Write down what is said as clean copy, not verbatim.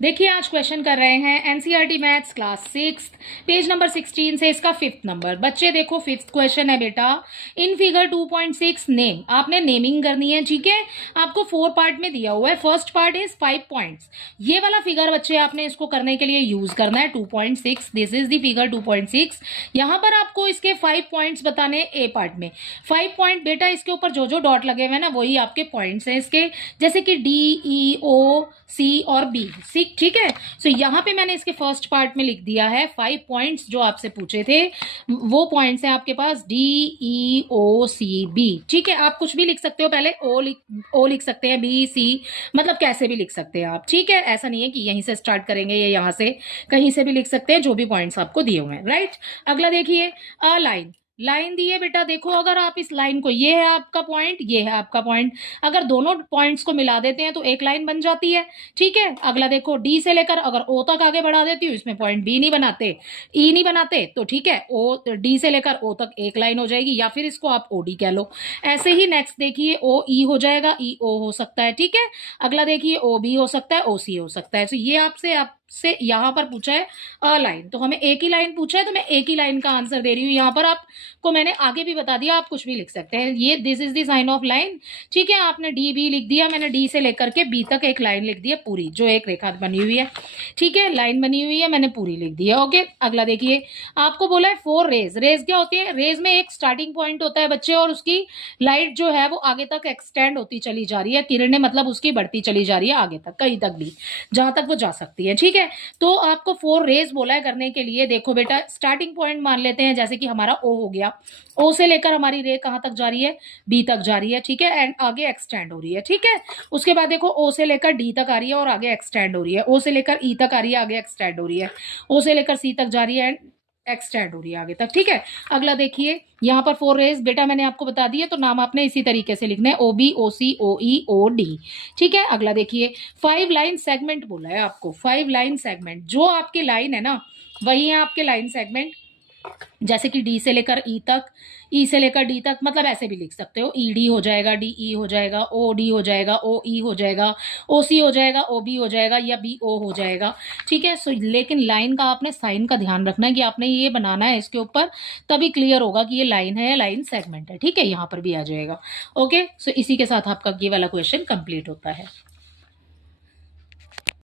देखिए आज क्वेश्चन कर रहे हैं NCERT maths class 6 page number 16 से इसका 5th नंबर। बच्चे देखो 5th क्वेश्चन है बेटा, इन फिगर 2.6 नेम, आपने नेमिंग करनी है। ठीक है, आपको 4 पार्ट में दिया हुआ है। First part is 5 points. ये वाला फिगर बच्चे आपने इसको करने के लिए यूज करना है 2.6। This is the figure 2.6। यहां पर आपको इसके 5 पॉइंट्स बताने ए पार्ट में। 5 पॉइंट बेटा इसके ऊपर जो जो डॉट लगे हुए हैं ना वही आपके पॉइंट्स हैं इसके, जैसे कि डी ई ओ सी और बी सी। ठीक है, सो यहाँ पे मैंने इसके फर्स्ट पार्ट में लिख दिया है 5 पॉइंट्स जो आपसे पूछे थे। वो पॉइंट्स हैं आपके पास डी ई ओ सी बी। ठीक है, आप कुछ भी लिख सकते हो, पहले ओ लिख सकते हैं, बी सी, मतलब कैसे भी लिख सकते हैं आप। ठीक है, ऐसा नहीं है कि यहीं से स्टार्ट करेंगे या यहाँ से, कहीं से भी लिख सकते हैं जो भी पॉइंट्स आपको दिए हुए हैं। राइट, अगला देखिए, अ लाइन। लाइन दी है बेटा, देखो अगर आप इस लाइन को, ये है आपका पॉइंट, ये है आपका पॉइंट, अगर दोनों पॉइंट्स को मिला देते हैं तो एक लाइन बन जाती है। ठीक है, अगला देखो, डी से लेकर अगर ओ तक आगे बढ़ा देती हूँ, इसमें पॉइंट बी नहीं बनाते, ई नहीं बनाते, तो ठीक है, ओ डी से लेकर ओ तक एक लाइन हो जाएगी, या फिर इसको आप ओ डी कह लो। ऐसे ही नेक्स्ट देखिए, ओ ई हो जाएगा, ई ओ हो सकता है। ठीक है, अगला देखिए, ओ बी हो सकता है, ओ सी हो सकता है। तो ये आपसे यहाँ पर पूछा है अ लाइन, तो हमें एक ही लाइन पूछा है, तो मैं एक ही लाइन का आंसर दे रही हूँ। यहाँ पर आपको मैंने आगे भी बता दिया, आप कुछ भी लिख सकते हैं। ये this is the sign of line. ठीक है, आपने डी बी लिख दिया, मैंने डी से लेकर के बी तक एक लाइन लिख दी है पूरी, जो एक रेखा बनी हुई है। ठीक है, लाइन बनी हुई है, मैंने पूरी लिख दी है। ओके, अगला देखिए, आपको बोला है 4 रेज। रेज क्या होती है? रेज में एक स्टार्टिंग पॉइंट होता है बच्चे, और उसकी लाइट जो है वो आगे तक एक्सटेंड होती चली जा रही है, किरणें मतलब उसकी बढ़ती चली जा रही है आगे तक, कहीं तक भी, जहां तक वो जा सकती है। ठीक है, तो आपको 4 रेज बोला है करने के लिए। देखो बेटा, स्टार्टिंग पॉइंट मान लेते हैं, जैसे कि हमारा ओ हो गया, ओ से लेकर हमारी रे कहां तक जा रही है? बी तक जा रही है। ठीक है, एंड आगे एक्सटेंड हो रही है। ठीक है, उसके बाद देखो, ओ से लेकर डी तक आ रही है और आगे एक्सटेंड हो रही है, ओ से लेकर ई तक आ रही है, आगे एक्सटेंड हो रही है, ओ से लेकर सी तक जा रही है एंड एक्सटेंड हो रही है आगे तक। ठीक है, अगला देखिए, यहाँ पर 4 रेज बेटा मैंने आपको बता दिया, तो नाम आपने इसी तरीके से लिखना है, ओ बी ओ सी ओ ई ओ डी। ठीक है, अगला देखिए, 5 लाइन सेगमेंट बोला है आपको। 5 लाइन सेगमेंट, जो आपकी लाइन है ना वही है आपके लाइन सेगमेंट, जैसे कि डी से लेकर ई तक, ई से लेकर डी तक, मतलब ऐसे भी लिख सकते हो, ई डी हो जाएगा, डी ई हो जाएगा, ओ डी हो जाएगा, ओ ई हो जाएगा, ओ सी हो जाएगा, ओ बी हो जाएगा, या बी ओ हो जाएगा। ठीक है, सो लेकिन लाइन का आपने साइन का ध्यान रखना है कि आपने ये बनाना है इसके ऊपर, तभी क्लियर होगा कि ये लाइन है या लाइन सेगमेंट है। ठीक है, यहाँ पर भी आ जाएगा। ओके, सो इसी के साथ आपका ये वाला क्वेश्चन कंप्लीट होता है।